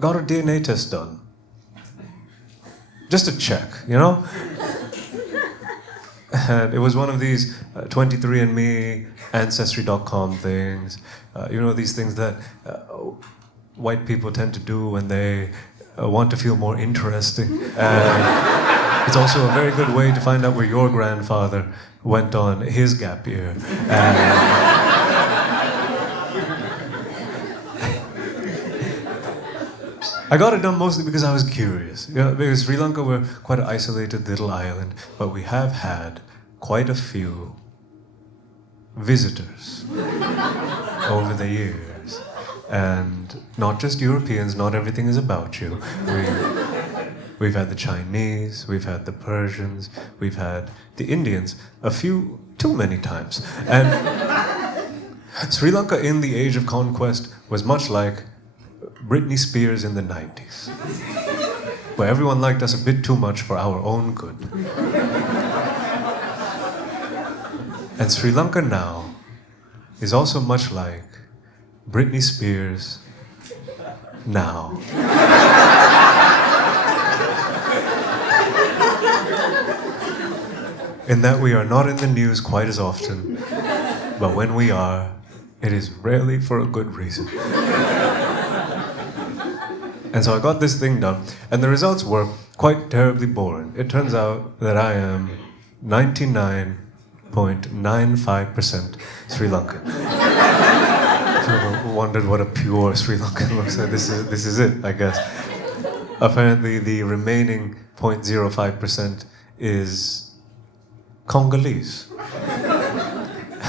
got a DNA test done. Just to check, you know? And it was one of these 23andMe, Ancestry.com things. You know, these things that white people tend to do when they want to feel more interesting. And it's also a very good way to find out where your grandfather went on his gap year. I got it done mostly because I was curious. You know, because Sri Lanka, we're quite an isolated little island, but we have had quite a few visitors over the years. And not just Europeans, not everything is about you. We've had the Chinese, we've had the Persians, we've had the Indians, a few too many times. And Sri Lanka in the age of conquest was much like Britney Spears in the 90s, where everyone liked us a bit too much for our own good. And Sri Lanka now is also much like Britney Spears now. In that we are not in the news quite as often, but when we are, it is rarely for a good reason. And so I got this thing done, and the results were quite terribly boring. It turns out that I am 99.95% Sri Lankan. If you ever wondered what a pure Sri Lankan looks like, this is it, I guess. Apparently the remaining 0.05% is Congolese.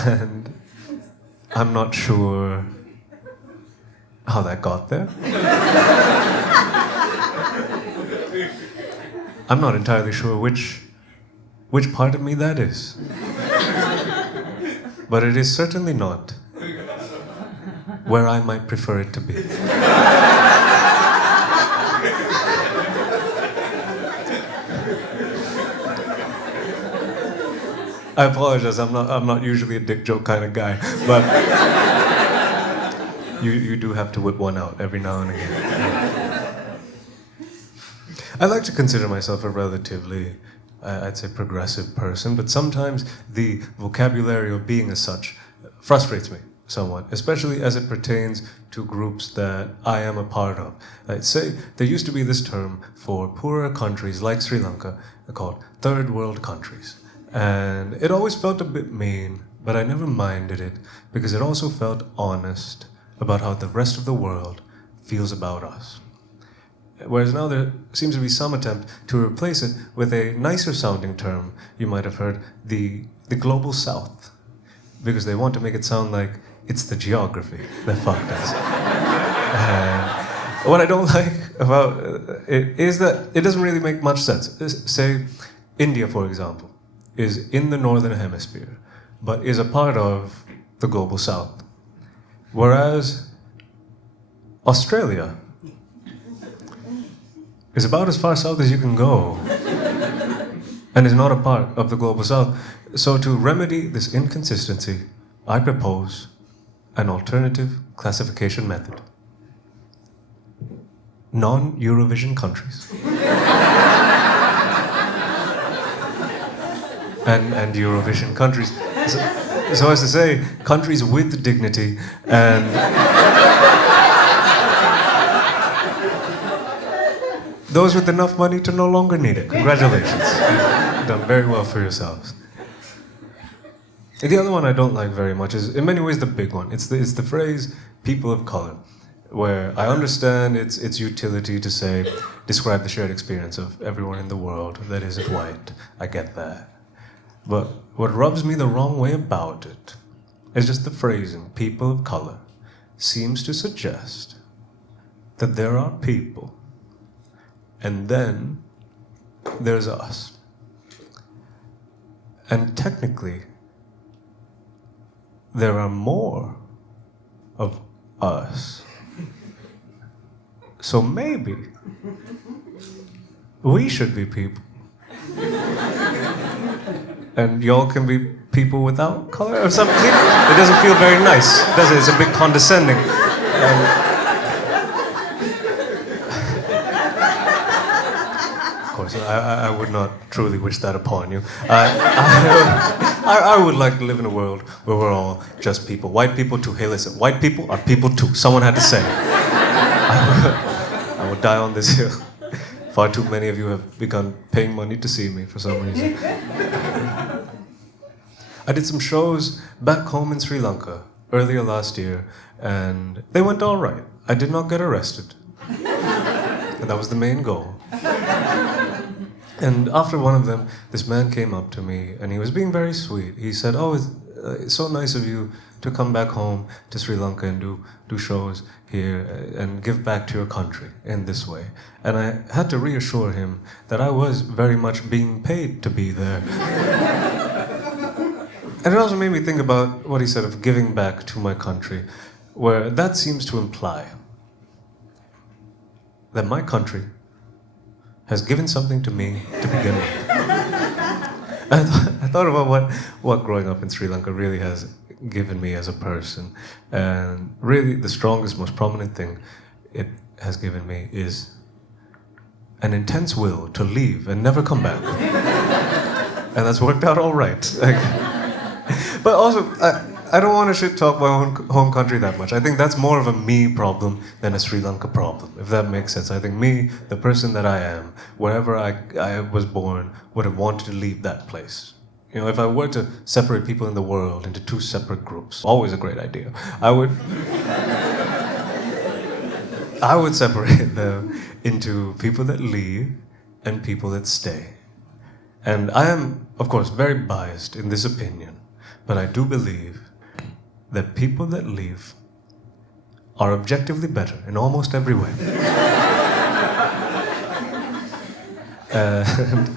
And I'm not sure how that got there. I'm not entirely sure which part of me that is. But it is certainly not where I might prefer it to be. I apologize, I'm not usually a dick joke kind of guy, but you do have to whip one out every now and again. I like to consider myself a relatively, I'd say, progressive person, but sometimes the vocabulary of being as such frustrates me somewhat, especially as it pertains to groups that I am a part of. I'd say there used to be this term for poorer countries like Sri Lanka called third world countries. And it always felt a bit mean, but I never minded it because it also felt honest about how the rest of the world feels about us. Whereas now there seems to be some attempt to replace it with a nicer sounding term you might have heard, the global south, because they want to make it sound like it's the geography that fucked us. And what I don't like about it is that it doesn't really make much sense. Say, India, for example, is in the northern hemisphere, but is a part of the global south. Whereas Australia is about as far south as you can go and is not a part of the global south. So to remedy this inconsistency, I propose an alternative classification method. Non-Eurovision countries. and Eurovision countries. So as to say, countries with dignity and those with enough money to no longer need it. Congratulations. You've done very well for yourselves. The other one I don't like very much is, in many ways, the big one. It's the phrase "people of color," where I understand its utility to say, describe the shared experience of everyone in the world that isn't white. I get that. But what rubs me the wrong way about it is just the phrasing, people of color, seems to suggest that there are people, and then there's us. And technically, there are more of us. So maybe we should be people. And y'all can be people without color or something. It doesn't feel very nice, does it? It's a bit condescending. I would not truly wish that upon you. I would like to live in a world where we're all just people. White people too. Hey, listen, white people are people too. Someone had to say it. I will die on this hill. Far too many of you have begun paying money to see me for some reason. I did some shows back home in Sri Lanka earlier last year, and they went all right. I did not get arrested. And that was the main goal. And after one of them, this man came up to me, and he was being very sweet. He said, "Oh, it's so nice of you to come back home to Sri Lanka and do shows here and give back to your country in this way." And I had to reassure him that I was very much being paid to be there. And it also made me think about what he said of giving back to my country, where that seems to imply that my country has given something to me to begin with. I thought about what growing up in Sri Lanka really has given me as a person. And really the strongest, most prominent thing it has given me is an intense will to leave and never come back. And that's worked out all right. But also, I don't want to shit talk my own home country that much. I think that's more of a me problem than a Sri Lanka problem, if that makes sense. I think me, the person that I am, wherever I was born, would have wanted to leave that place. You know, if I were to separate people in the world into two separate groups, always a great idea, I would separate them into people that leave and people that stay. And I am, of course, very biased in this opinion, but I do believe that people that leave are objectively better in almost every way. And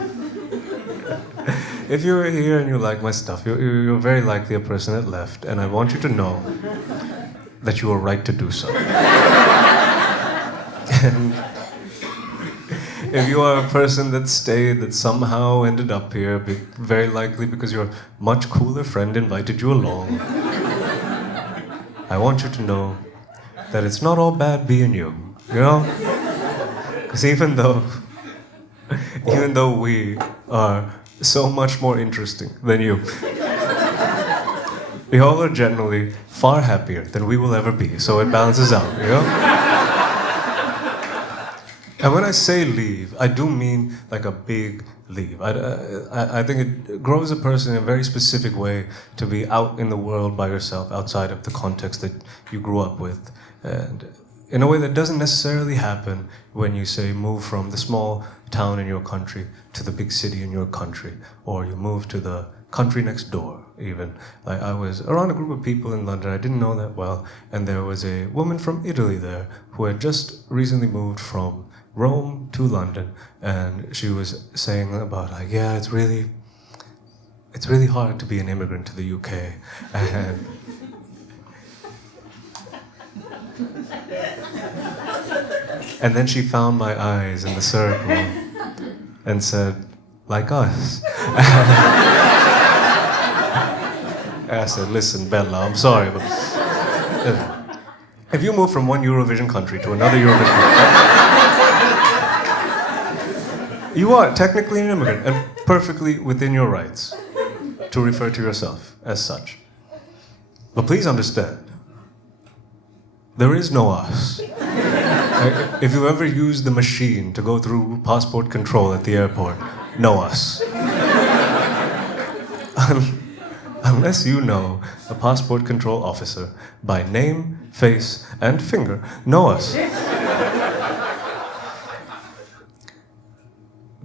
if you're here and you like my stuff, you're very likely a person that left, and I want you to know that you are right to do so. And if you are a person that stayed, that somehow ended up here, very likely because your much cooler friend invited you along, I want you to know that it's not all bad being you, you know? Because even though we are so much more interesting than you, we all are generally far happier than we will ever be, so it balances out, you know? And when I say leave, I do mean like a big leave. I think it grows a person in a very specific way to be out in the world by yourself, outside of the context that you grew up with. And in a way that doesn't necessarily happen when you, say, move from the small town in your country to the big city in your country, or you move to the country next door, even. Like, I was around a group of people in London I didn't know that well, and there was a woman from Italy there who had just recently moved from Rome to London, and she was saying about, like, yeah, it's really hard to be an immigrant to the UK. And then she found my eyes in the circle and said, like us. I said, listen, Bella, I'm sorry, but if you move from one Eurovision country to another Eurovision country, you are technically an immigrant and perfectly within your rights to refer to yourself as such. But please understand, there is no us. If you ever use the machine to go through passport control at the airport, no us. Unless you know a passport control officer by name, face, and finger, know us.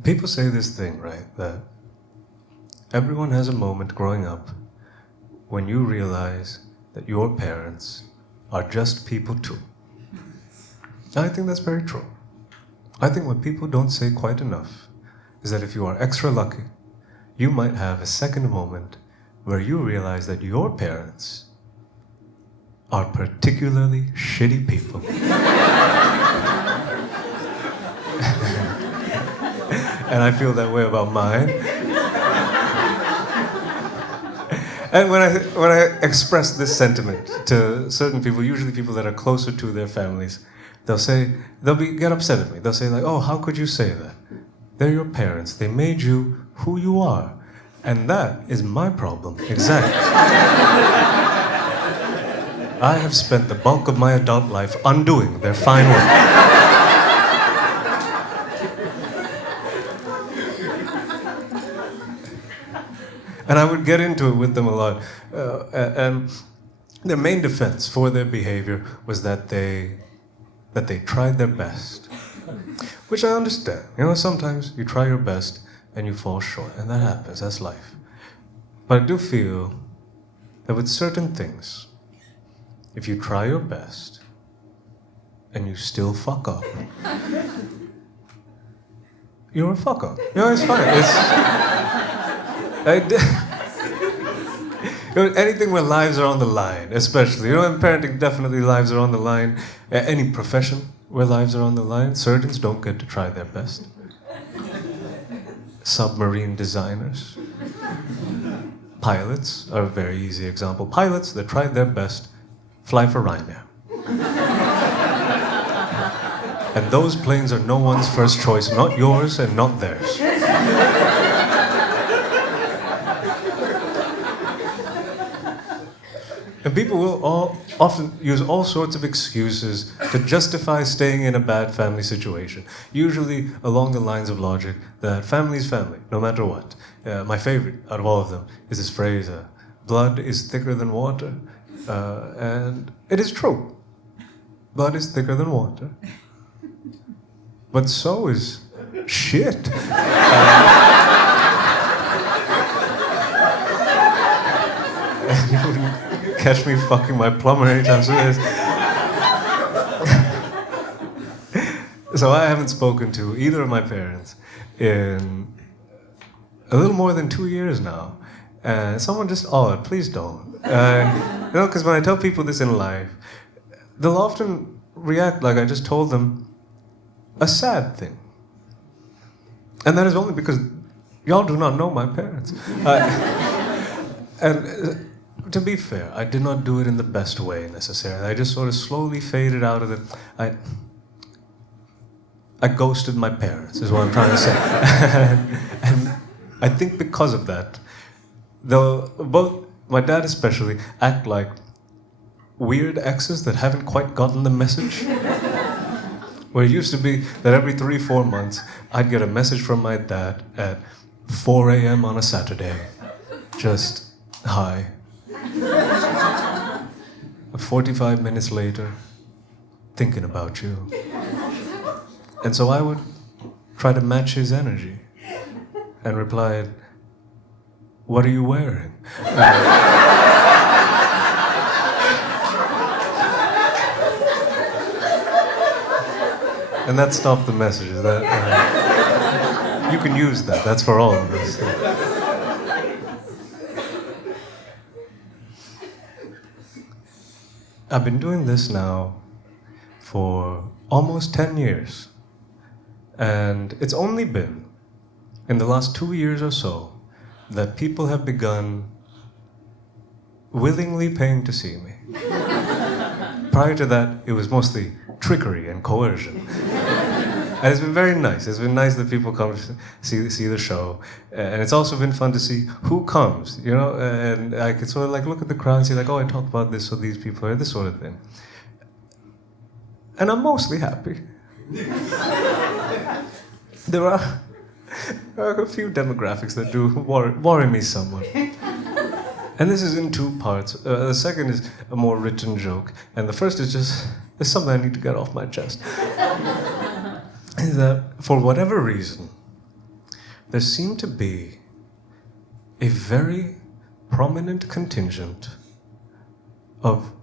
People say this thing, right, that everyone has a moment growing up when you realize that your parents are just people too. I think that's very true. I think what people don't say quite enough is that if you are extra lucky, you might have a second moment where you realize that your parents are particularly shitty people. And I feel that way about mine. And when I express this sentiment to certain people, usually people that are closer to their families, they'll get upset at me. They'll say, like, oh, how could you say that? They're your parents. They made you who you are. And that is my problem. Exactly. I have spent the bulk of my adult life undoing their fine work. And I would get into it with them a lot. And their main defense for their behavior was that they tried their best. Which I understand. Sometimes you try your best and you fall short, and that happens, that's life. But I do feel that with certain things, if you try your best and you still fuck up, you're a fuck up. It's fine. Anything where lives are on the line, especially. In parenting, definitely lives are on the line. Any profession where lives are on the line, surgeons don't get to try their best. Submarine designers. Pilots are a very easy example. Pilots that tried their best fly for Ryanair. And those planes are no one's first choice, not yours and not theirs. And people will often use all sorts of excuses to justify staying in a bad family situation. Usually along the lines of logic that family is family, no matter what. My favorite out of all of them is this phrase, blood is thicker than water. And it is true. Blood is thicker than water. But so is shit. You wouldn't catch me fucking my plumber anytime soon. So I haven't spoken to either of my parents in a little more than 2 years now. Someone just, please don't. Because when I tell people this in life, they'll often react like I just told them a sad thing. And that is only because y'all do not know my parents. To be fair, I did not do it in the best way necessarily. I just sort of slowly faded out of it. I ghosted my parents, is what I'm trying to say. And I think because of that, both my dad especially act like weird exes that haven't quite gotten the message. Where it used to be that every 3-4 months, I'd get a message from my dad at 4 a.m. on a Saturday. Just, hi. 45 minutes later, thinking about you. And so I would try to match his energy and replied, what are you wearing? And that stopped the messages. You can use that. That's for all of us. I've been doing this now for almost 10 years. And it's only been in the last 2 years or so that people have begun willingly paying to see me. Prior to that, it was mostly trickery and coercion. And it's been very nice. It's been nice that people come to see the show. And it's also been fun to see who comes, and I could sort of look at the crowd and see I talked about this, so these people are this sort of thing. And I'm mostly happy. There are a few demographics that do worry me somewhat. And this is in 2 parts. The second is a more written joke. And the first is it's something I need to get off my chest. Is that for whatever reason, there seemed to be a very prominent contingent of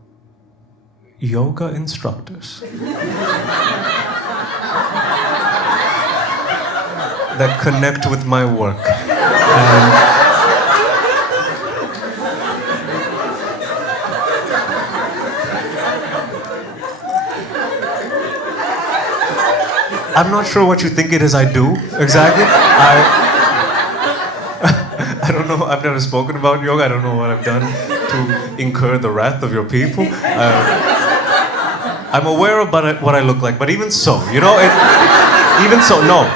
yoga instructors that connect with my work. I'm not sure what you think it is I do, exactly. I don't know, I've never spoken about yoga, I don't know what I've done to incur the wrath of your people. I'm aware of what I look like, but even so, even so, no.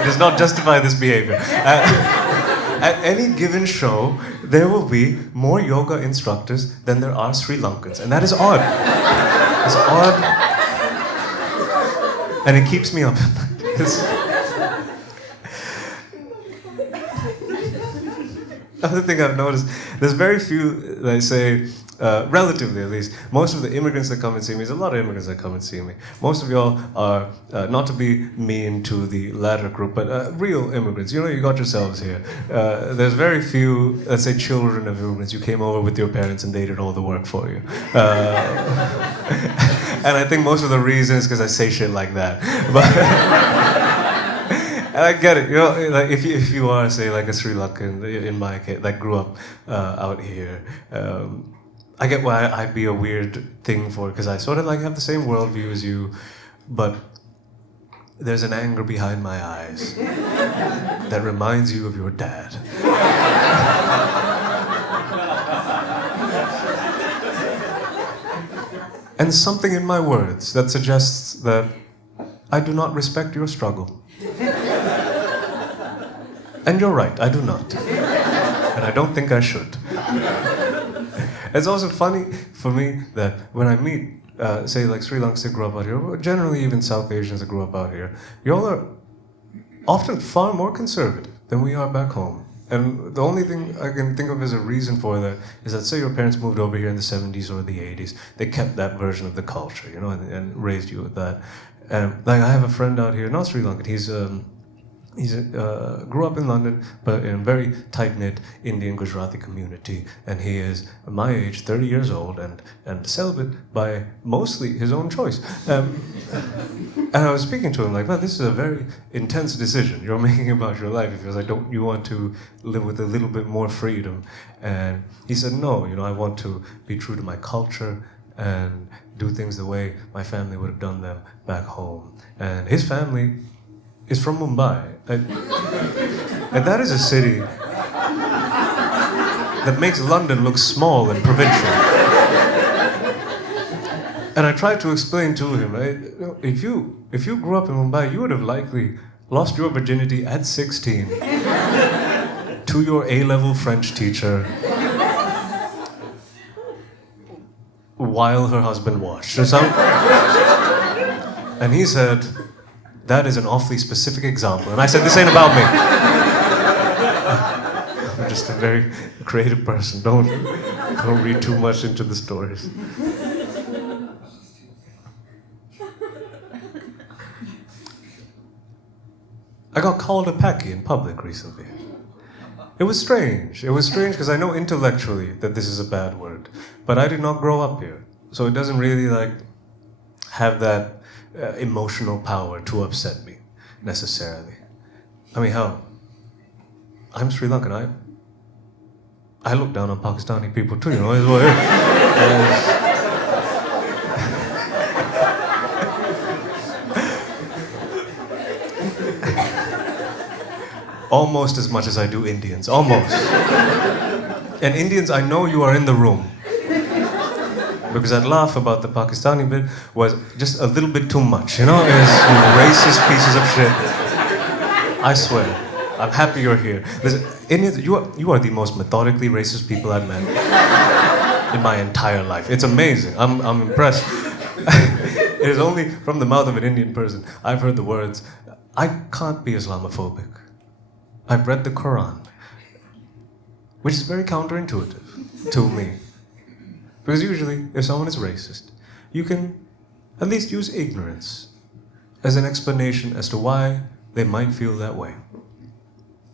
It does not justify this behavior. At any given show, there will be more yoga instructors than there are Sri Lankans, and that is odd. It's odd, and it keeps me up. Another thing I've noticed, there's very few, they say, relatively at least, most of the immigrants that come and see me, there's a lot of immigrants that come and see me. Most of y'all are, not to be mean to the latter group, but real immigrants. You know, you got yourselves here. There's very few, let's say, children of immigrants. You came over with your parents and they did all the work for you. And I think most of the reason is because I say shit like that. But and I get it, you know, like if you are, say, like a Sri Lankan, in my case, that grew up out here, I get why I'd be a weird thing for it, because I sort of like have the same worldview as you, but there's an anger behind my eyes that reminds you of your dad. And something in my words that suggests that I do not respect your struggle. And you're right, I do not. And I don't think I should. It's also funny for me that when I meet, say, like Sri Lankans that grew up out here, or generally even South Asians that grew up out here, y'all are often far more conservative than we are back home. And the only thing I can think of as a reason for that is that, say, your parents moved over here in the 70s or the 80s, they kept that version of the culture, you know, and raised you with that. And like, I have a friend out here, not Sri Lankan, He grew up in London, but in a very tight-knit Indian Gujarati community, and he is my age, 30 years old, and celibate by mostly his own choice. And I was speaking to him like, man, this is a very intense decision you're making about your life. He was like, don't you want to live with a little bit more freedom? And he said, no, you know, I want to be true to my culture and do things the way my family would have done them back home. And his family is from Mumbai. And that is a city that makes London look small and provincial. And I tried to explain to him, right, if you grew up in Mumbai, you would have likely lost your virginity at 16 to your A-level French teacher while her husband washed or something. And he said, that is an awfully specific example. And I said, this ain't about me. I'm just a very creative person. Don't read too much into the stories. I got called a Paki in public recently. It was strange. It was strange because I know intellectually that this is a bad word, but I did not grow up here. So it doesn't really like have that emotional power to upset me, necessarily. I mean, hell, I'm Sri Lankan. I look down on Pakistani people too, you know. It's what it is. Almost as much as I do Indians, almost. And Indians, I know you are in the room. Because that laugh about the Pakistani bit was just a little bit too much, you know? It's racist pieces of shit. I swear. I'm happy you're here. Listen, Indians, you are the most methodically racist people I've met in my entire life. It's amazing. I'm impressed. It is only from the mouth of an Indian person I've heard the words, I can't be Islamophobic. I've read the Quran, which is very counterintuitive to me. Because usually, if someone is racist, you can at least use ignorance as an explanation as to why they might feel that way.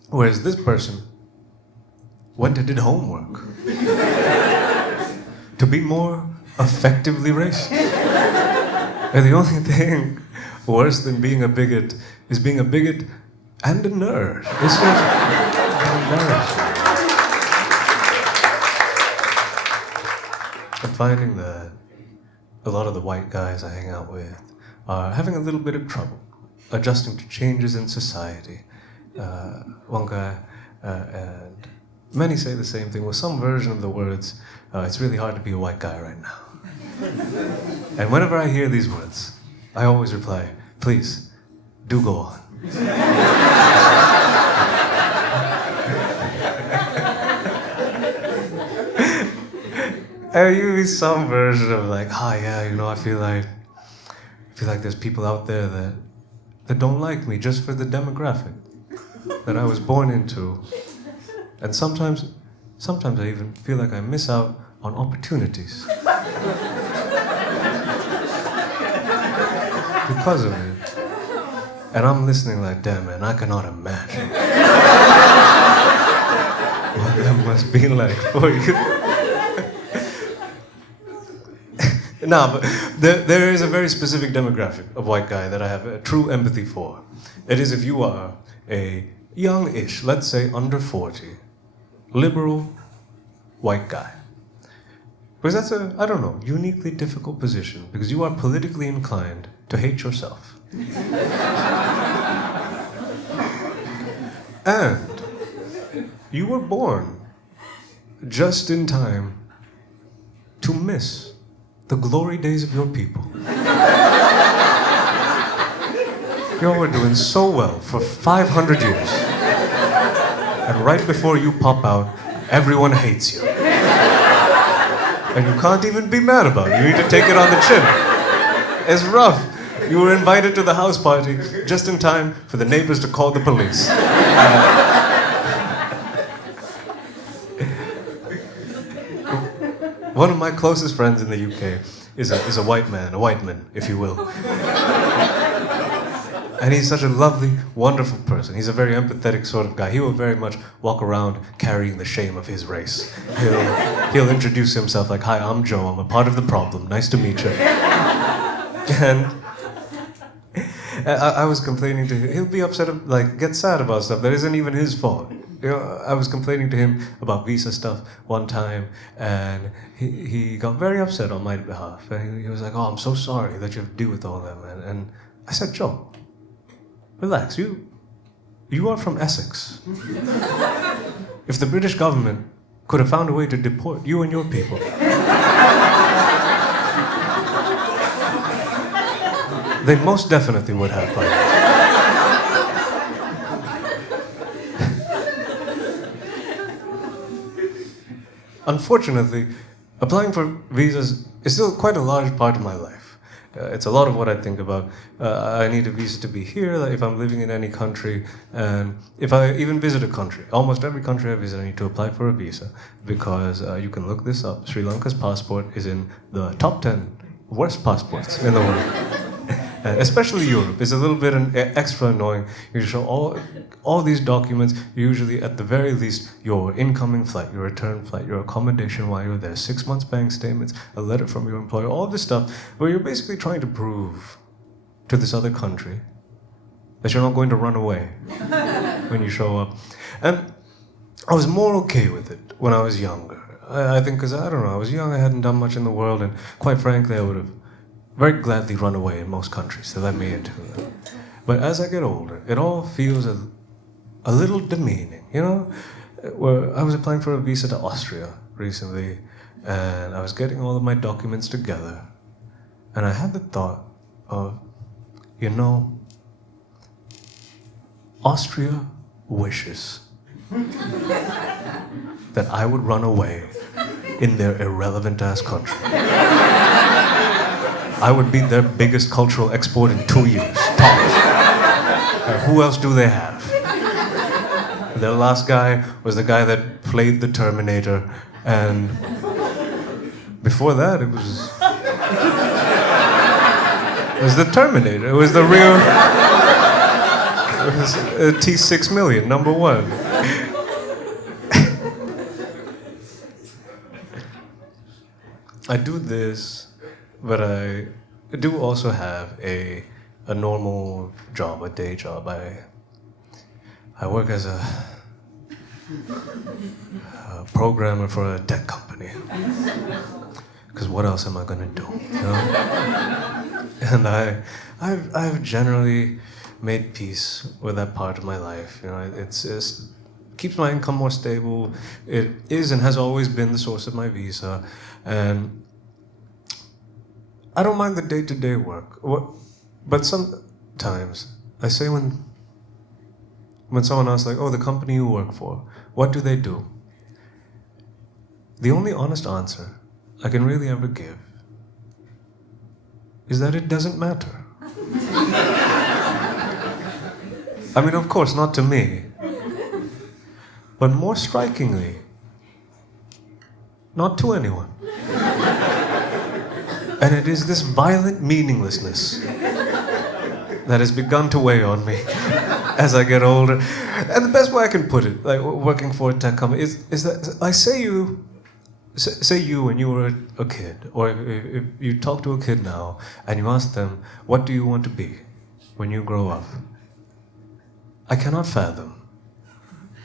Whereas this person went and did homework to be more effectively racist. And the only thing worse than being a bigot is being a bigot and a nerd. It's just embarrassing. I'm finding that a lot of the white guys I hang out with are having a little bit of trouble adjusting to changes in society. One guy, and many say the same thing with some version of the words, it's really hard to be a white guy right now. And whenever I hear these words, I always reply, please, do go on. you be some version of like, yeah, you know, I feel like there's people out there that don't like me just for the demographic that I was born into. And sometimes I even feel like I miss out on opportunities because of it. And I'm listening like, damn, man, I cannot imagine what that must be like for you. No, but there is a very specific demographic of white guy that I have a true empathy for. It is if you are a young-ish, let's say under 40, liberal white guy. Because that's a, I don't know, uniquely difficult position, because you are politically inclined to hate yourself. And you were born just in time to miss the glory days of your people. Y'all were doing so well for 500 years. And right before you pop out, everyone hates you. And you can't even be mad about it. You need to take it on the chin. It's rough. You were invited to the house party just in time for the neighbors to call the police. One of my closest friends in the UK is a white man, if you will. And he's such a lovely, wonderful person. He's a very empathetic sort of guy. He will very much walk around carrying the shame of his race. He'll introduce himself like, hi, I'm Joe, I'm a part of the problem, nice to meet you. And I was complaining to him, he'll be upset, like, get sad about stuff that isn't even his fault. You know, I was complaining to him about visa stuff one time, and he got very upset on my behalf. And he was like, oh, I'm so sorry that you have to deal with all that, man. And I said, Joe, relax, you are from Essex. If the British government could have found a way to deport you and your people, they most definitely would have by now. Unfortunately, applying for visas is still quite a large part of my life. It's a lot of what I think about. I need a visa to be here, like if I'm living in any country, and if I even visit a country. Almost every country I visit, I need to apply for a visa, because you can look this up. Sri Lanka's passport is in the top 10 worst passports in the world. Especially Europe is a little bit extra annoying. You show all these documents, usually at the very least your incoming flight, your return flight, your accommodation while you're there, 6 months bank statements, a letter from your employer, all this stuff where you're basically trying to prove to this other country that you're not going to run away when you show up. And I was more okay with it when I was younger. I think because, I don't know, I was young, I hadn't done much in the world, and quite frankly, I would have very gladly run away in most countries they let me into them. But as I get older, it all feels a little demeaning, you know? Where I was applying for a visa to Austria recently, and I was getting all of my documents together, and I had the thought of, you know, Austria wishes that I would run away in their irrelevant-ass country. I would be their biggest cultural export in 2 years, tops. Who else do they have? Their last guy was the guy that played the Terminator, and before that it was the Terminator. It was the real, it was T6 million, number one. I do this, but I do also have a normal job, a day job. I work as a programmer for a tech company. Because what else am I gonna do? You know? And I've generally made peace with that part of my life. You know, it's keeps my income more stable. It is and has always been the source of my visa, and I don't mind the day-to-day work. But sometimes I say when someone asks, like, oh, the company you work for, what do they do? The only honest answer I can really ever give is that it doesn't matter. I mean, of course, not to me, but more strikingly, not to anyone. And it is this violent meaninglessness that has begun to weigh on me as I get older. And the best way I can put it, like working for a tech company, is that I say you when you were a kid, or if you talk to a kid now and you ask them, what do you want to be when you grow up? I cannot fathom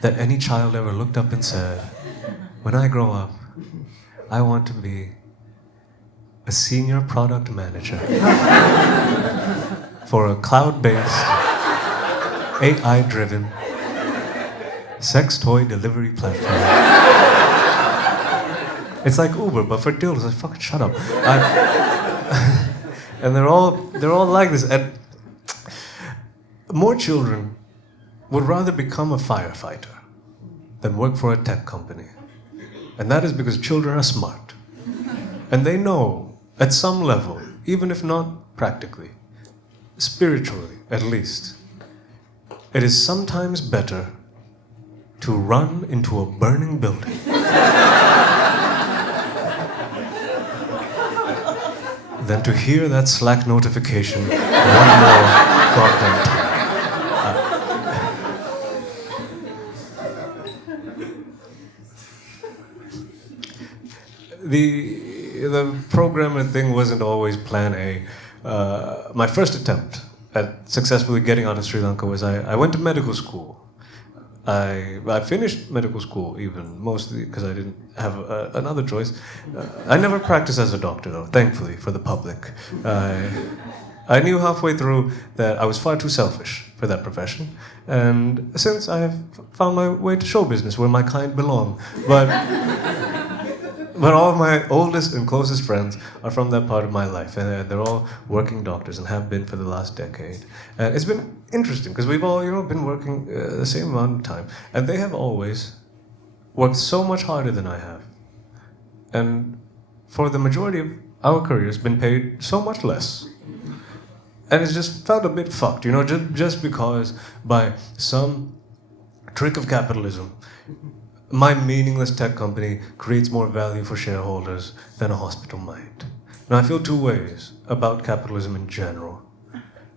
that any child ever looked up and said, when I grow up, I want to be a senior product manager for a cloud-based, AI-driven sex toy delivery platform. It's like Uber, but for dildos. Like, fucking shut up. And they're all like this. And more children would rather become a firefighter than work for a tech company. And that is because children are smart. And they know, at some level, even if not practically, spiritually at least, it is sometimes better to run into a burning building than to hear that Slack notification one more goddamn time. The programmer thing wasn't always plan A. My first attempt at successfully getting out of Sri Lanka was I went to medical school. I finished medical school even, mostly because I didn't have another choice. I never practiced as a doctor though, thankfully, for the public. I knew halfway through that I was far too selfish for that profession, and since I have found my way to show business where my kind belong. But all of my oldest and closest friends are from that part of my life, and they're all working doctors and have been for the last decade. And it's been interesting because we've all, been working the same amount of time, and they have always worked so much harder than I have, and for the majority of our careers, been paid so much less. And it's just felt a bit fucked, just because by some trick of capitalism, my meaningless tech company creates more value for shareholders than a hospital might. Now, I feel two ways about capitalism in general.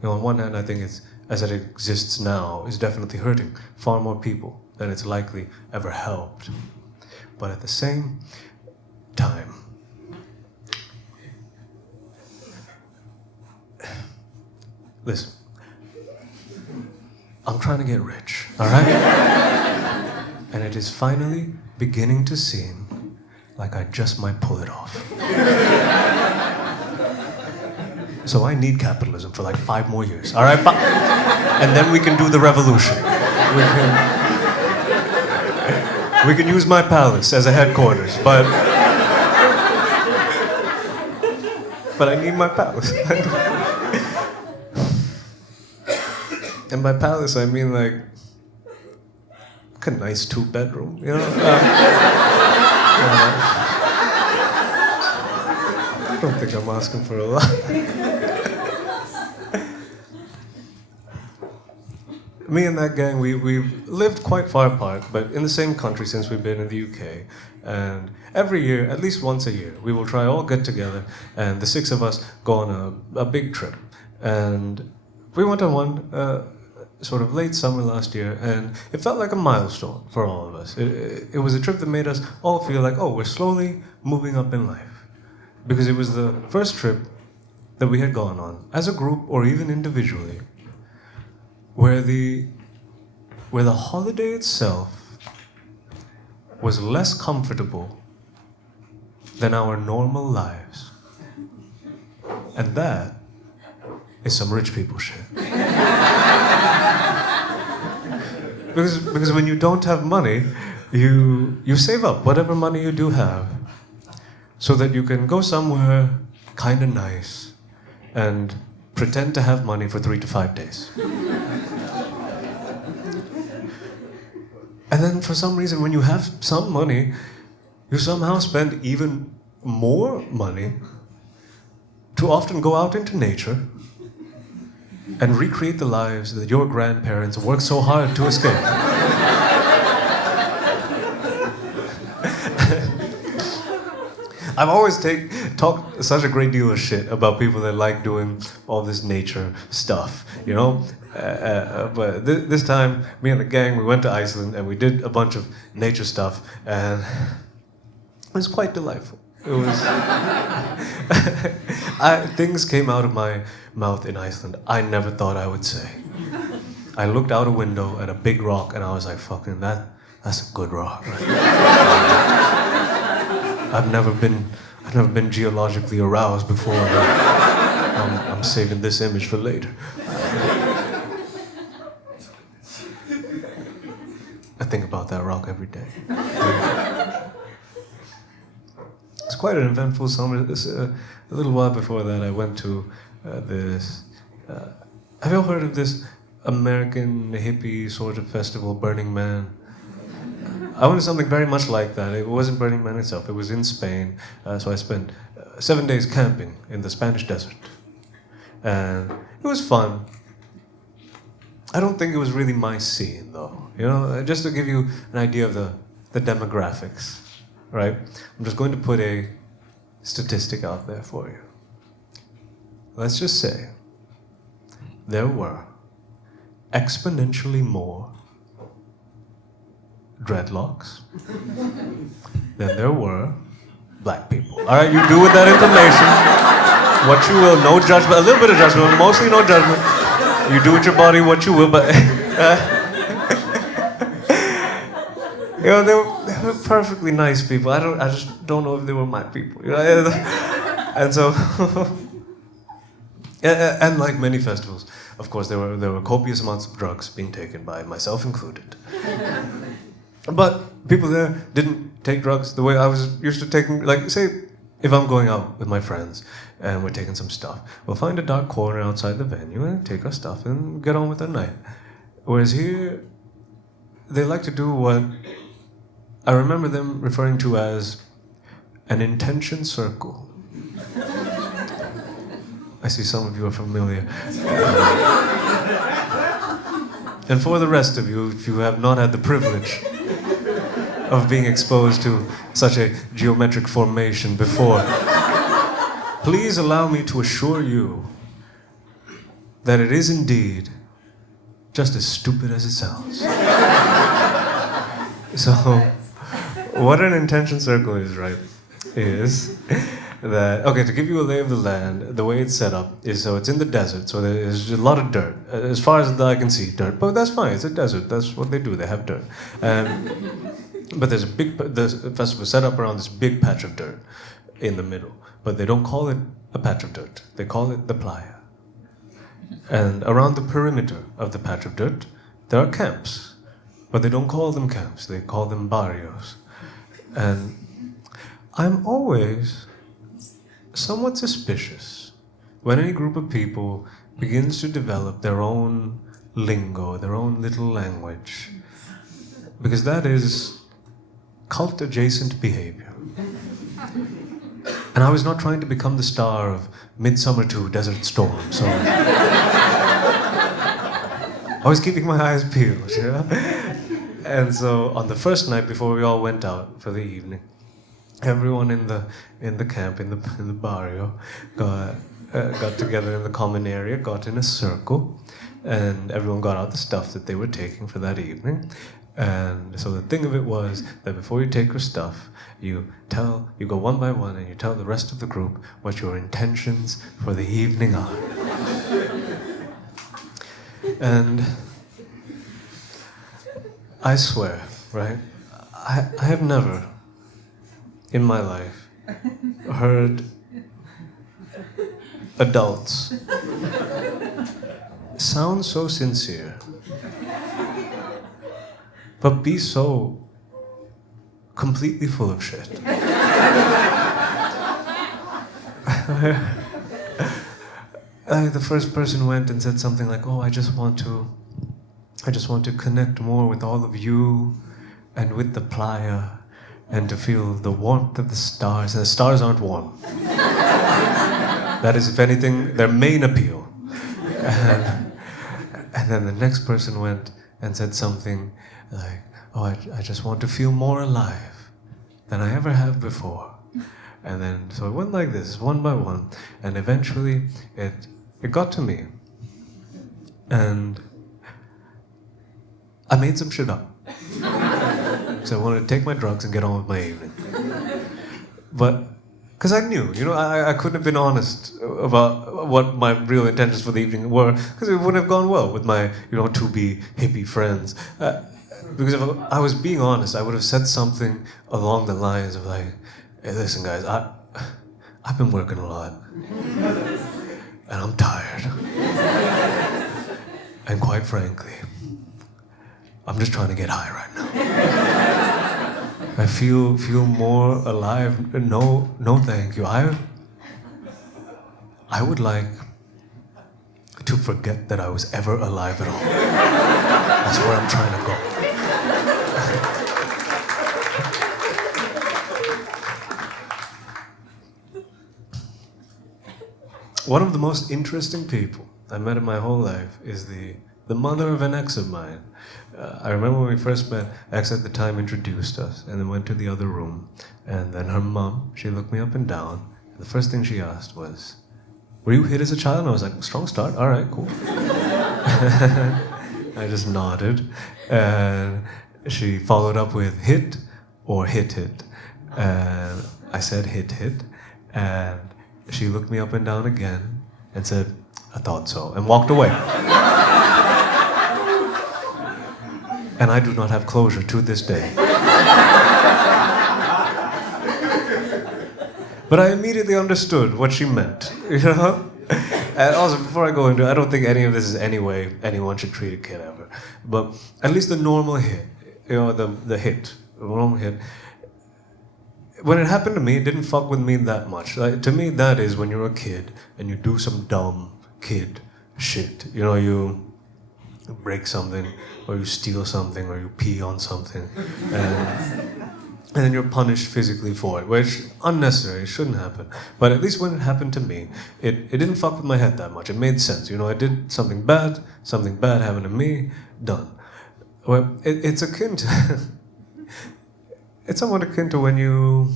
On one hand, I think it's, as it exists now, is definitely hurting far more people than it's likely ever helped. But at the same time, listen, I'm trying to get rich, all right? And it is finally beginning to seem like I just might pull it off. So I need capitalism for like 5 more years, all right? And then we can do the revolution. We can use my palace as a headquarters, but I need my palace. And by palace, I mean like a nice 2-bedroom, I don't think I'm asking for a lot. Me and that gang, we've lived quite far apart, but in the same country since we've been in the UK. And every year, at least once a year, we will try all get together, and the 6 of us go on a big trip. And we went on one sort of late summer last year, and it felt like a milestone for all of us. It was a trip that made us all feel like, oh, we're slowly moving up in life. Because it was the first trip that we had gone on, as a group or even individually, where the holiday itself was less comfortable than our normal lives. And that is some rich people shit. Because when you don't have money, you save up whatever money you do have so that you can go somewhere kind of nice and pretend to have money for 3 to 5 days. And then for some reason, when you have some money, you somehow spend even more money to often go out into nature and recreate the lives that your grandparents worked so hard to escape. I've always talked such a great deal of shit about people that like doing all this nature stuff, you know? But this time, me and the gang, we went to Iceland and we did a bunch of nature stuff, and it was quite delightful. It was... things came out of my mouth in Iceland I never thought I would say. I looked out a window at a big rock and I was like, fucking that's a good rock. Right? I've never been geologically aroused before. I'm saving this image for later. I think about that rock every day. It's quite an eventful summer. A little while before that, I went to this. Have you all heard of this American hippie sort of festival, Burning Man? I went to something very much like that. It wasn't Burning Man itself. It was in Spain. So I spent 7 days camping in the Spanish desert. And it was fun. I don't think it was really my scene, though. You know, just to give you an idea of the demographics, right? I'm just going to put a statistic out there for you. Let's just say there were exponentially more dreadlocks than there were black people. All right, you do with that information what you will. No judgment, a little bit of judgment, mostly no judgment. You do with your body what you will, but you know, they were perfectly nice people. I just don't know if they were my people. You know? And so, and like many festivals, of course, there were copious amounts of drugs being taken by myself included. But people there didn't take drugs the way I was used to taking. Like, say, if I'm going out with my friends and we're taking some stuff, we'll find a dark corner outside the venue and take our stuff and get on with our night. Whereas here, they like to do what I remember them referring to as an intention circle. I see some of you are familiar. And for the rest of you, if you have not had the privilege of being exposed to such a geometric formation before, please allow me to assure you that it is indeed just as stupid as it sounds. So, what an intention circle is, right, is that, okay, to give you a lay of the land, the way it's set up is so it's in the desert, so there's a lot of dirt. As far as the eye can see, dirt. But that's fine, it's a desert, that's what they do, they have dirt. But the festival is set up around this big patch of dirt in the middle. But they don't call it a patch of dirt, they call it the playa. And around the perimeter of the patch of dirt, there are camps. But they don't call them camps, they call them barrios. And I'm always somewhat suspicious when any group of people begins to develop their own lingo, their own little language, because that is cult-adjacent behavior. And I was not trying to become the star of Midsummer 2 Desert Storm, so I was keeping my eyes peeled, you know? And so on the first night before we all went out for the evening, everyone in the camp, in the barrio, got together in the common area, got in a circle, and everyone got out the stuff that they were taking for that evening. And so the thing of it was that before you take your stuff, you go one by one and you tell the rest of the group what your intentions for the evening are. And I swear, right, I have never in my life heard adults sound so sincere, but be so completely full of shit. The first person went and said something like, "Oh, I just want to connect more with all of you and with the playa and to feel the warmth of the stars. And the stars aren't warm. That is, if anything, their main appeal. And then the next person went and said something like, oh, I just want to feel more alive than I ever have before. And then, so it went like this, one by one. And eventually, it got to me. And I made some shit up. So I wanted to take my drugs and get on with my evening. But, because I knew, I couldn't have been honest about what my real intentions for the evening were, because it wouldn't have gone well with my, to-be hippie friends. Because if I was being honest, I would have said something along the lines of like, hey, listen guys, I've been working a lot, and I'm tired. And quite frankly, I'm just trying to get high right now. I feel more alive. No, thank you. I would like to forget that I was ever alive at all. That's where I'm trying to go. One of the most interesting people I met in my whole life is the mother of an ex of mine. I remember when we first met, ex at the time introduced us and then went to the other room. And then her mom, she looked me up and down. And the first thing she asked was, were you hit as a child? And I was like, strong start, all right, cool. I just nodded. And she followed up with hit or hit. And I said hit. And she looked me up and down again and said, I thought so, and walked away. And I do not have closure to this day. But I immediately understood what she meant, And also, before I go into it, I don't think any of this is any way anyone should treat a kid ever. But at least the normal hit, the hit, the normal hit, when it happened to me, it didn't fuck with me that much. Like, to me, that is when you're a kid and you do some dumb kid shit. You break something, or you steal something, or you pee on something, and then you're punished physically for it, which is unnecessary. It shouldn't happen. But at least when it happened to me, it didn't fuck with my head that much. It made sense. I did something bad happened to me, done. Well, it's akin to... It's somewhat akin to when you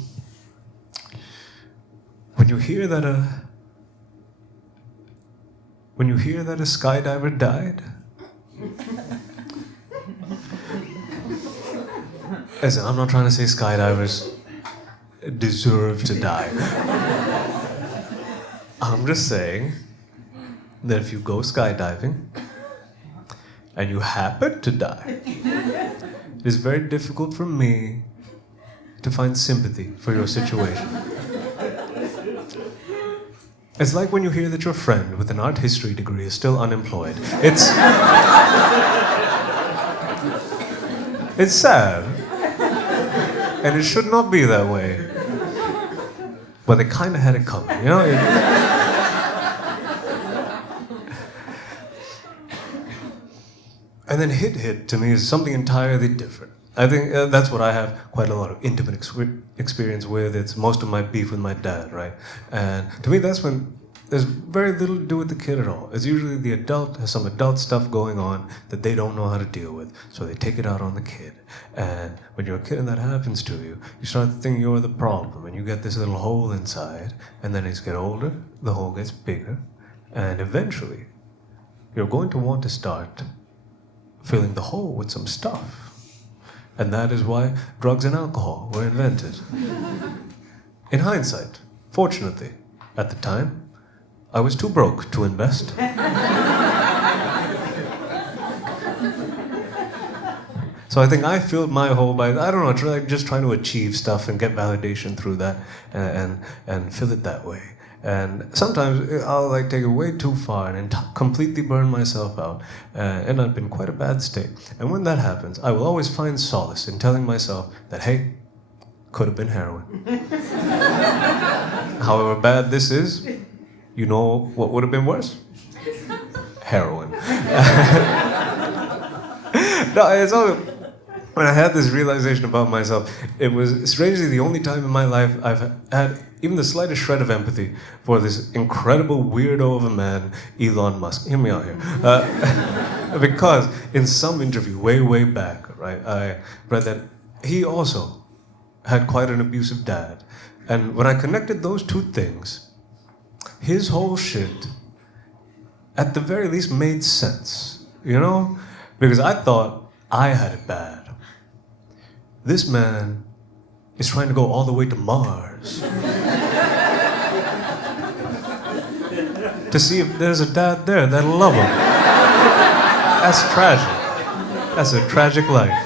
hear that a skydiver died. Listen, I'm not trying to say skydivers deserve to die. I'm just saying that if you go skydiving and you happen to die, it is very difficult for me to find sympathy for your situation. It's like when you hear that your friend with an art history degree is still unemployed. It's sad. And it should not be that way. But they kind of had it coming, And then hit to me is something entirely different. I think that's what I have quite a lot of intimate experience with. It's most of my beef with my dad, right? And to me, that's when there's very little to do with the kid at all. It's usually the adult has some adult stuff going on that they don't know how to deal with, so they take it out on the kid. And when you're a kid and that happens to you, you start to think you're the problem, and you get this little hole inside, and then as you get older, the hole gets bigger, and eventually, you're going to want to start filling the hole with some stuff. And that is why drugs and alcohol were invented. In hindsight, fortunately, at the time, I was too broke to invest. So I think I filled my hole by, I don't know, just trying to achieve stuff and get validation through that and fill it that way. And sometimes I'll take it way too far and completely burn myself out and end up in quite a bad state. And when that happens, I will always find solace in telling myself that, hey, could have been heroin. However bad this is, you know what would have been worse? Heroin. No, it's all... when I had this realization about myself, it was strangely the only time in my life I've had even the slightest shred of empathy for this incredible weirdo of a man, Elon Musk. Hear me out here. Because in some interview way back, right, I read that he also had quite an abusive dad. And when I connected those two things, his whole shit, at the very least, made sense, you know? Because I thought I had it bad. This man is trying to go all the way to Mars to see if there's a dad there that'll love him. That's tragic. That's a tragic life.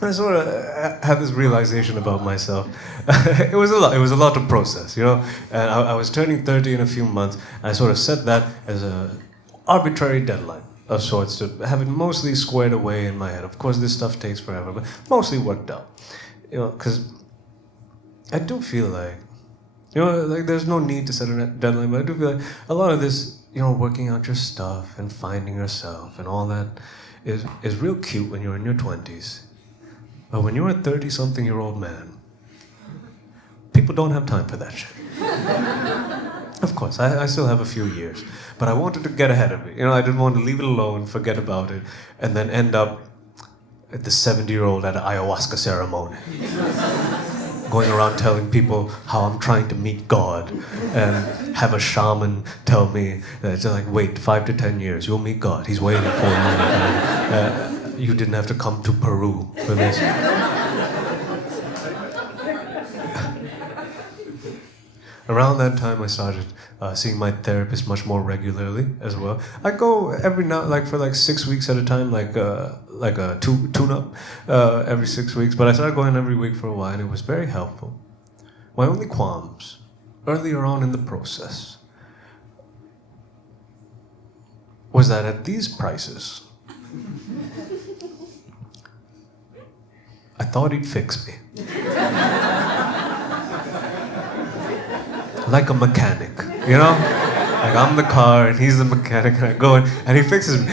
I sort of had this realization about myself. It was a lot to process, you know. And I was turning 30 in a few months. I sort of set that as an arbitrary deadline of sorts to have it mostly squared away in my head. Of course, this stuff takes forever, but mostly worked out. You know, because I do feel like, you know, like there's no need to set a deadline, but I do feel like a lot of this, you know, working out your stuff and finding yourself and all that is real cute when you're in your 20s. But when you're a 30-something-year-old man, people don't have time for that shit. Of course, I still have a few years, but I wanted to get ahead of it. You know, I didn't want to leave it alone, forget about it, and then end up at the 70-year-old at an ayahuasca ceremony, going around telling people how I'm trying to meet God, and have a shaman tell me that it's like, wait, 5 to 10 years, you'll meet God. He's waiting for you. You didn't have to come to Peru for this. Around that time, I started seeing my therapist much more regularly as well. I go every now, like for like 6 weeks at a time, like a tune-up every 6 weeks. But I started going every week for a while, and it was very helpful. My only qualms earlier on in the process was that at these prices, I thought he'd fix me. Like a mechanic, you know? Like I'm the car and he's the mechanic, and I go in and he fixes me.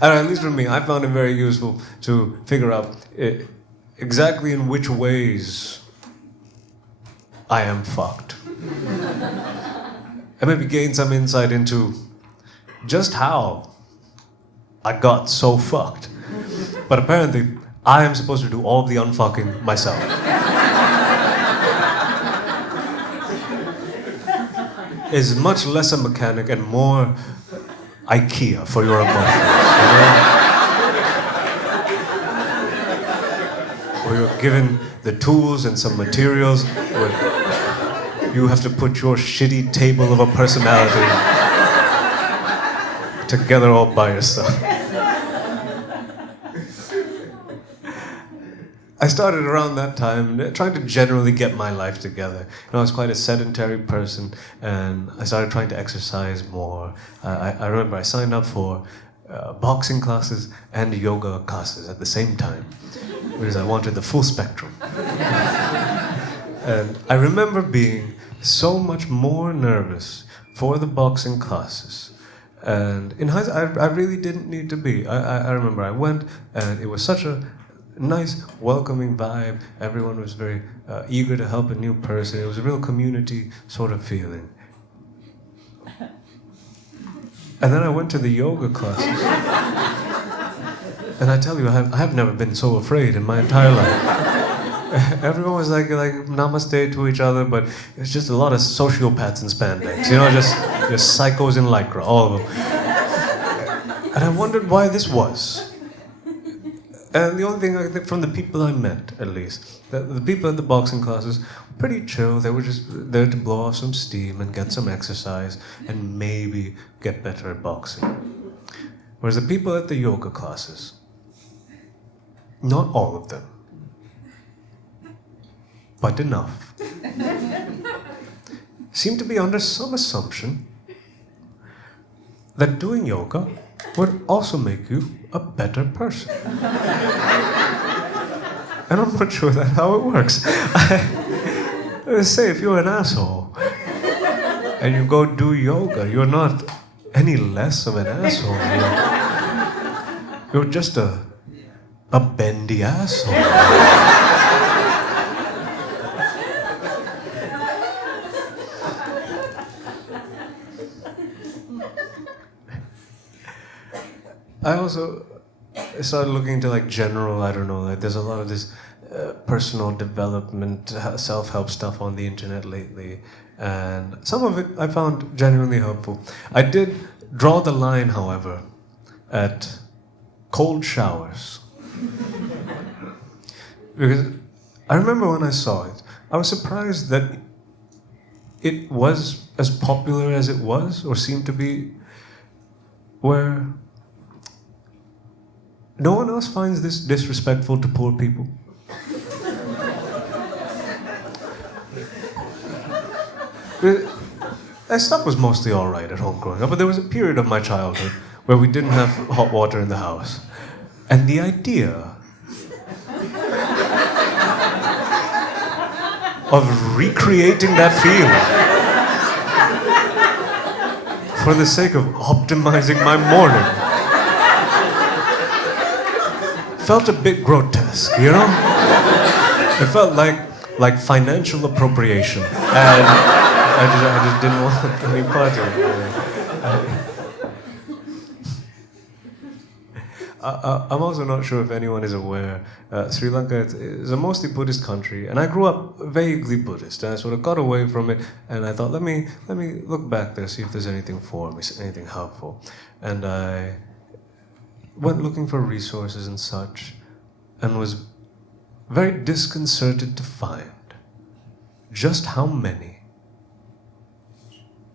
At least for me, I found it very useful to figure out exactly in which ways I am fucked. And maybe gain some insight into just how I got so fucked. But apparently, I am supposed to do all the unfucking myself. Is much less a mechanic and more IKEA for your emotions. You know? Where you're given the tools and some materials where you have to put your shitty table of a personality together all by yourself. I started around that time trying to generally get my life together. You know, I was quite a sedentary person, and I started trying to exercise more. I remember I signed up for boxing classes and yoga classes at the same time, because I wanted the full spectrum. And I remember being so much more nervous for the boxing classes. And in hindsight, I really didn't need to be. I remember I went, and it was such a nice, welcoming vibe. Everyone was very eager to help a new person. It was a real community sort of feeling. And then I went to the yoga classes. And I tell you, I have never been so afraid in my entire life. Everyone was like namaste to each other, but it's just a lot of sociopaths in spandex. You know, just psychos in lycra, all of them. And I wondered why this was. And the only thing I think from the people I met, at least, the people at the boxing classes, pretty chill. They were just there to blow off some steam and get some exercise and maybe get better at boxing. Whereas the people at the yoga classes, not all of them, but enough, seemed to be under some assumption that doing yoga would also make you a better person. And I'm not sure that's how it works. Say if you're an asshole and you go do yoga, you're not any less of an asshole. You're just a bendy asshole. I also started looking into like general, I don't know, like there's a lot of this personal development, self-help stuff on the internet lately, and some of it I found genuinely helpful. I did draw the line, however, at cold showers. Because I remember when I saw it, I was surprised that it was as popular as it was, or seemed to be, where no one else finds this disrespectful to poor people. That stuff was mostly all right at home growing up, but there was a period of my childhood where we didn't have hot water in the house. And the idea of recreating that feeling for the sake of optimizing my morning felt a bit grotesque, you know? It felt like financial appropriation. And I just didn't want any part of it. I'm also not sure if anyone is aware, Sri Lanka is a mostly Buddhist country, and I grew up vaguely Buddhist, and I sort of got away from it, and I thought, let me look back there, see if there's anything for me, anything helpful. And I went looking for resources and such, and was very disconcerted to find just how many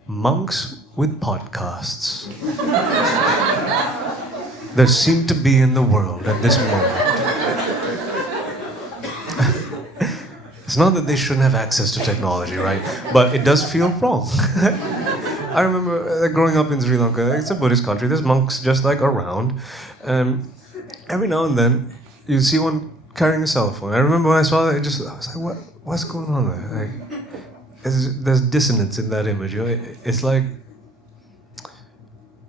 monks with podcasts there seem to be in the world at this moment. It's not that they shouldn't have access to technology, right? But it does feel wrong. I remember growing up in Sri Lanka, it's a Buddhist country, there's monks just like around. Every now and then, you see one carrying a cell phone. I remember when I saw that, I was like, what's going on there? Like, there's dissonance in that image. You know? It's like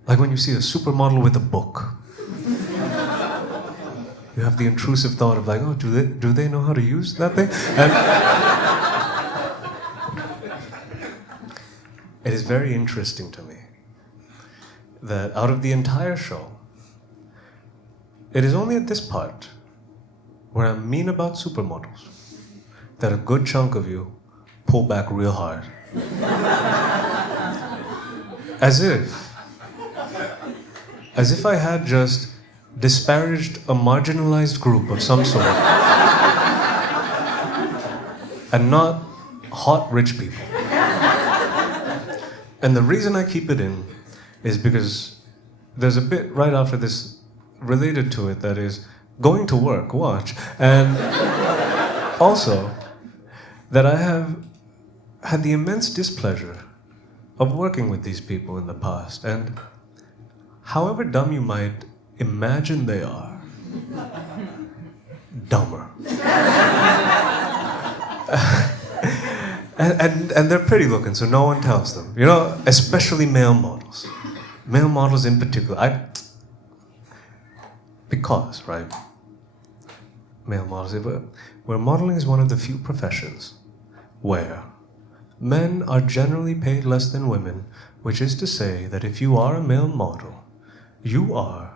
when you see a supermodel with a book. You have the intrusive thought of like, oh, do they know how to use that thing? And it is very interesting to me that out of the entire show, it is only at this part where I'm mean about supermodels that a good chunk of you pull back real hard. As if I had just disparaged a marginalized group of some sort and not hot rich people. And the reason I keep it in is because there's a bit right after this related to it that is going to work, watch. And also that I have had the immense displeasure of working with these people in the past. And however dumb you might imagine they are, dumber. and they're pretty looking, so no one tells them. You know, especially male models. Male models in particular. Because, right? Male models, where modeling is one of the few professions where men are generally paid less than women, which is to say that if you are a male model, you are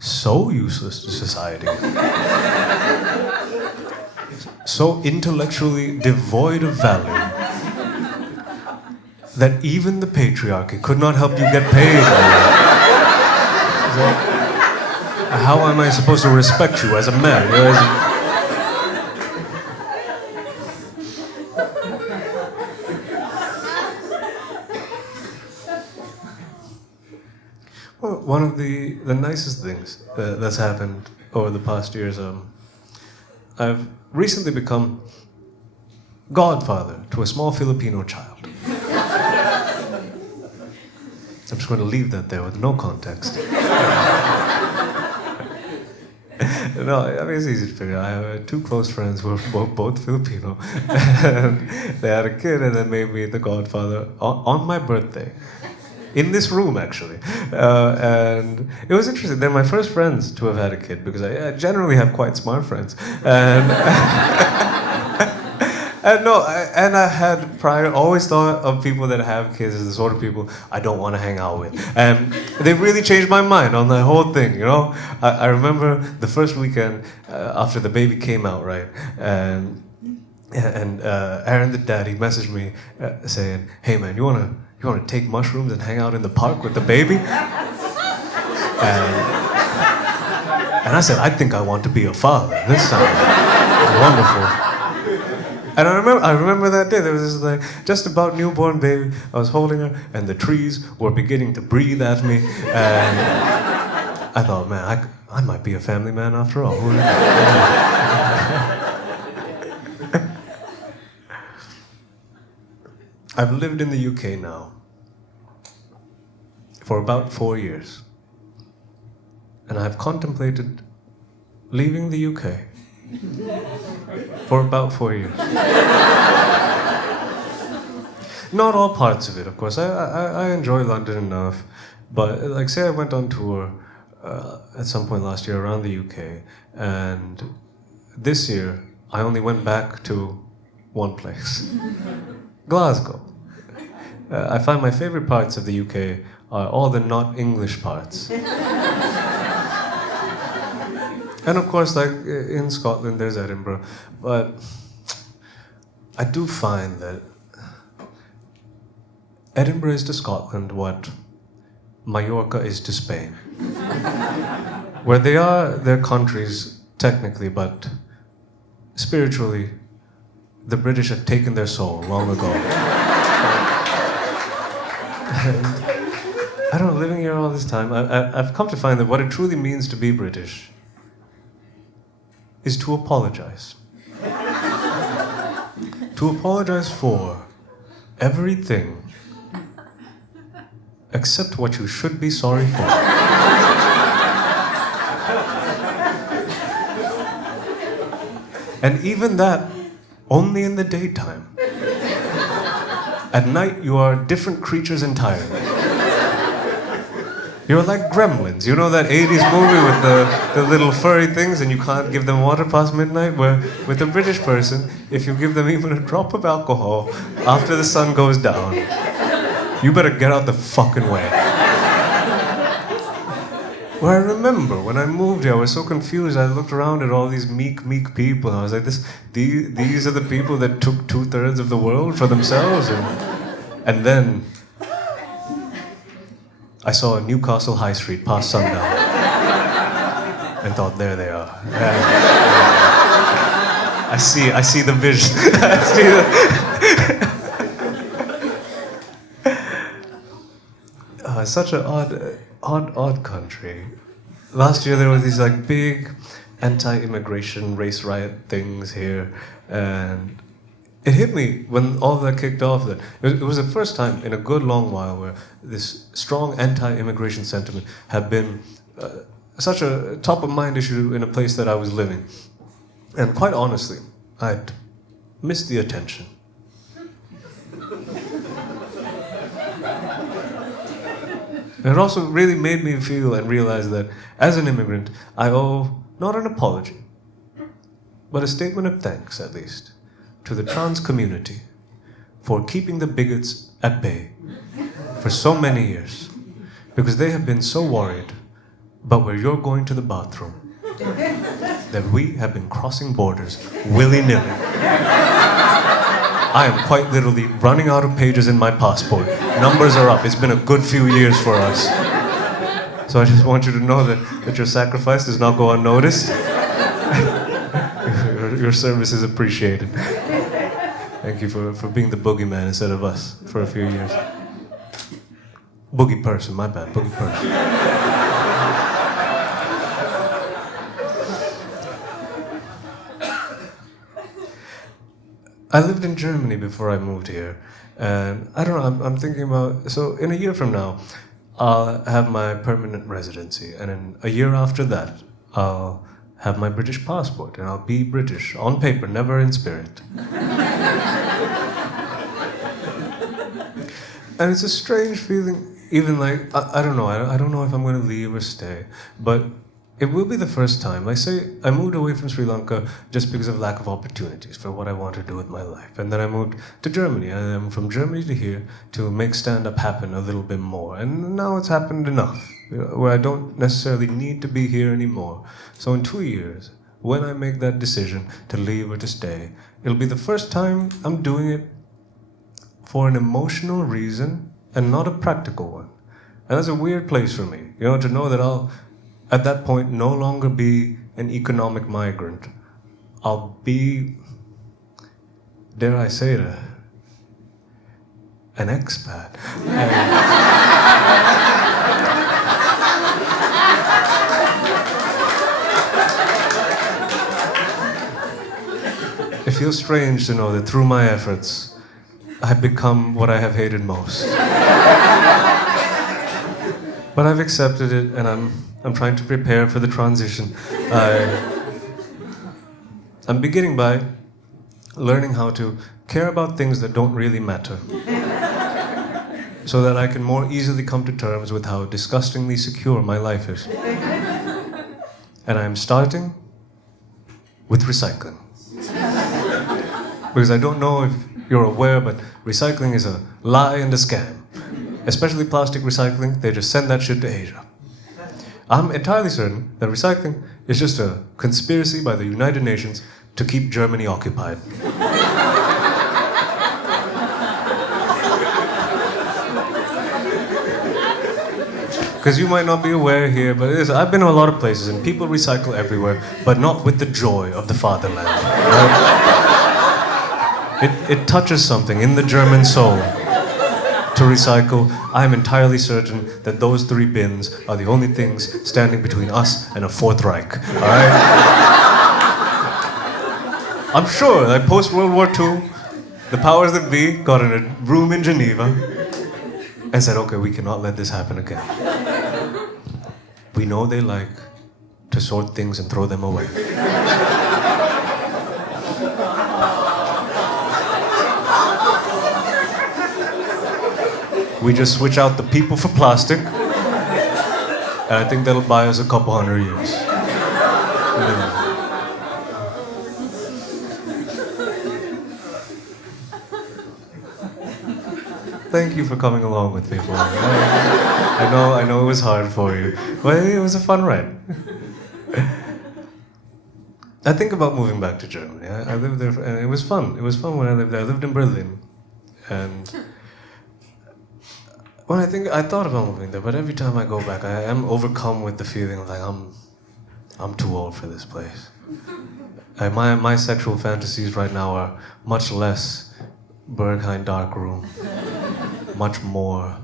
so useless to society, so intellectually devoid of value, that even the patriarchy could not help you get paid. So, how am I supposed to respect you as a man? Well, one of the nicest things that's happened over the past years, I've recently become godfather to a small Filipino child. I'm just going to leave that there with no context. No, I mean, it's easy to figure out. I have two close friends who are both Filipino. And they had a kid and then made me the godfather on my birthday. in this room, actually. And it was interesting. They're my first friends to have had a kid, because I generally have quite smart friends. And, and I had always thought of people that have kids as the sort of people I don't want to hang out with. And they really changed my mind on the whole thing, you know? I remember the first weekend after the baby came out, right? And Aaron, the dad, he messaged me saying, "Hey man, you wanna take mushrooms and hang out in the park with the baby?" And I said, "I think I want to be a father. This sounds wonderful." And I remember that day. There was this like just about newborn baby. I was holding her, and the trees were beginning to breathe at me. And I thought, man, I might be a family man after all. I've lived in the UK now for about 4 years, and I've contemplated leaving the UK for about 4 years. Not all parts of it, of course. I enjoy London enough, but like say I went on tour at some point last year around the UK, and this year I only went back to one place. Glasgow. I find my favorite parts of the UK are all the not English parts. And of course, like in Scotland, there's Edinburgh. But I do find that Edinburgh is to Scotland what Mallorca is to Spain. Where they are their countries, technically, but spiritually, the British have taken their soul long ago. And I don't know, living here all this time, I've come to find that what it truly means to be British is to apologize. To apologize for everything except what you should be sorry for. And even that, only in the daytime. At night, you are different creatures entirely. You're like gremlins. You know that 80s movie with the little furry things and you can't give them water past midnight? Where with a British person, if you give them even a drop of alcohol after the sun goes down, you better get out the fucking way. Well, I remember when I moved here, I was so confused. I looked around at all these meek people, and I was like, these are the people that took 2/3 of the world for themselves? And then I saw a Newcastle High Street past sundown and thought, there they are. I see the vision. I see the... such an odd country. Last year there were these like big anti-immigration race riot things here, and it hit me when all that kicked off that it was the first time in a good long while where this strong anti-immigration sentiment had been such a top-of-mind issue in a place that I was living. And quite honestly, I'd missed the attention. And it also really made me feel and realize that as an immigrant, I owe not an apology, but a statement of thanks, at least, to the trans community for keeping the bigots at bay for so many years, because they have been so worried about where you're going to the bathroom that we have been crossing borders willy-nilly. I am quite literally running out of pages in my passport. Numbers are up. It's been a good few years for us. So I just want you to know that your sacrifice does not go unnoticed. Your service is appreciated. Thank you for being the boogeyman instead of us for a few years. Boogie person, my bad, boogie person. I lived in Germany before I moved here, and I don't know, I'm thinking about, so in a year from now, I'll have my permanent residency, and in a year after that, I'll have my British passport, and I'll be British, on paper, never in spirit. And it's a strange feeling, even like, I don't know, I don't know if I'm going to leave or stay, but it will be the first time. Like, say, I moved away from Sri Lanka just because of lack of opportunities for what I want to do with my life. And then I moved to Germany. And I'm from Germany to here to make stand-up happen a little bit more. And now it's happened enough, where I don't necessarily need to be here anymore. So in 2 years, when I make that decision to leave or to stay, it'll be the first time I'm doing it for an emotional reason and not a practical one. And that's a weird place for me, to know that I'll, at that point, no longer be an economic migrant. I'll be, dare I say it, an expat. It feels strange to know that through my efforts, I've become what I have hated most. But I've accepted it, and I'm trying to prepare for the transition. I'm beginning by learning how to care about things that don't really matter, so that I can more easily come to terms with how disgustingly secure my life is. And I'm starting with recycling. Because I don't know if you're aware, but recycling is a lie and a scam. Especially plastic recycling, they just send that shit to Asia. I'm entirely certain that recycling is just a conspiracy by the United Nations to keep Germany occupied. Because you might not be aware here, but I've been to a lot of places and people recycle everywhere, but not with the joy of the fatherland. Right? It touches something in the German soul to recycle. I'm entirely certain that those 3 bins are the only things standing between us and a Fourth Reich. All right? I'm sure that post-World War II, the powers that be got in a room in Geneva and said, okay, we cannot let this happen again. We know they like to sort things and throw them away. We just switch out the people for plastic, and I think that'll buy us a couple hundred years. Yeah. Thank you for coming along with me for it. I know it was hard for you, but it was a fun ride. I think about moving back to Germany. I lived there, and it was fun. It was fun when I lived there. I lived in Berlin, and when I thought about moving there, but every time I go back, I am overcome with the feeling of like I'm too old for this place. My sexual fantasies right now are much less Berghain dark room, much more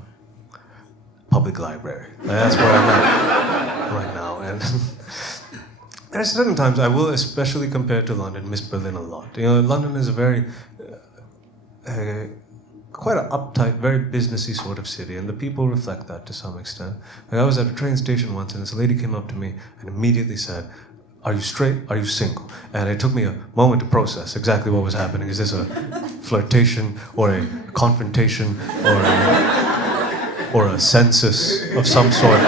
public library. That's where I'm at right now. And at certain times, I will, especially compared to London, miss Berlin a lot. London is a very quite an uptight, very businessy sort of city, and the people reflect that to some extent. Like, I was at a train station once, and this lady came up to me and immediately said, "Are you straight? Are you single?" And it took me a moment to process exactly what was happening. Is this a flirtation or a confrontation or a census of some sort?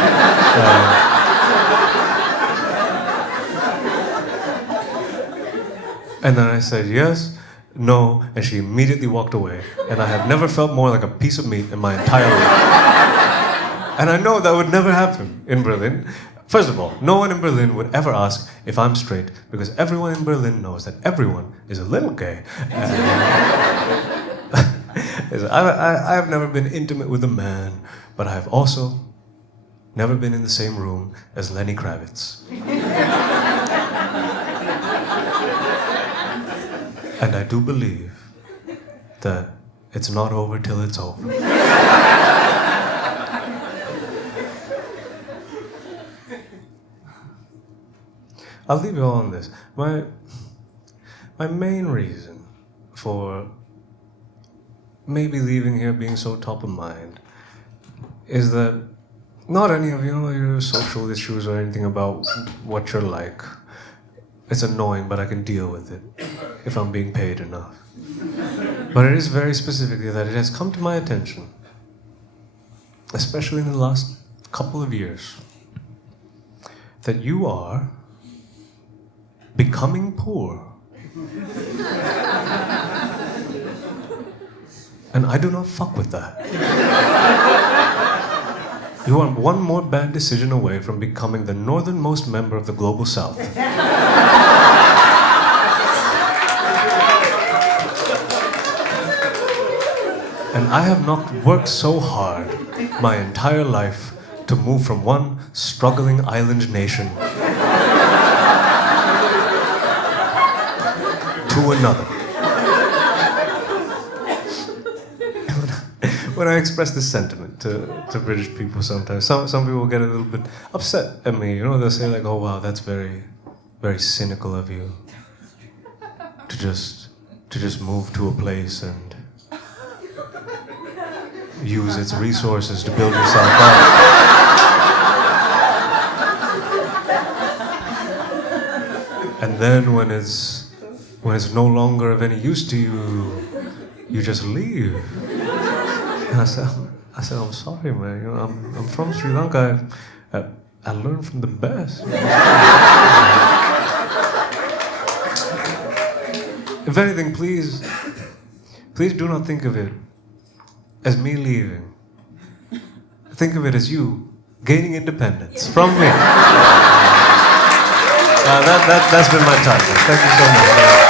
And then I said yes. No, and she immediately walked away, and I have never felt more like a piece of meat in my entire life. And I know that would never happen in Berlin. First of all, no one in Berlin would ever ask if I'm straight, because everyone in Berlin knows that everyone is a little gay. I have never been intimate with a man, but I have also never been in the same room as Lenny Kravitz. And I do believe that it's not over till it's over. I'll leave you all on this. My main reason for maybe leaving here being so top of mind is that not any of your social issues or anything about what you're like. It's annoying, but I can deal with it if I'm being paid enough. But it is very specifically that it has come to my attention especially in the last couple of years, that you are becoming poor. And I do not fuck with that. You are one more bad decision away from becoming the northernmost member of the Global South. And I have not worked so hard my entire life to move from one struggling island nation to another. When I express this sentiment to British people sometimes, some people get a little bit upset at me, you know, they'll say like, oh wow, that's very, very cynical of you to just move to a place and use its resources to build yourself up. And then when it's no longer of any use to you, you just leave. And I said, I'm sorry, man. You know, I'm from Sri Lanka. I learned from the best. If anything, please do not think of it as me leaving. Think of it as you gaining independence from me. That's been my time. Thank you so much.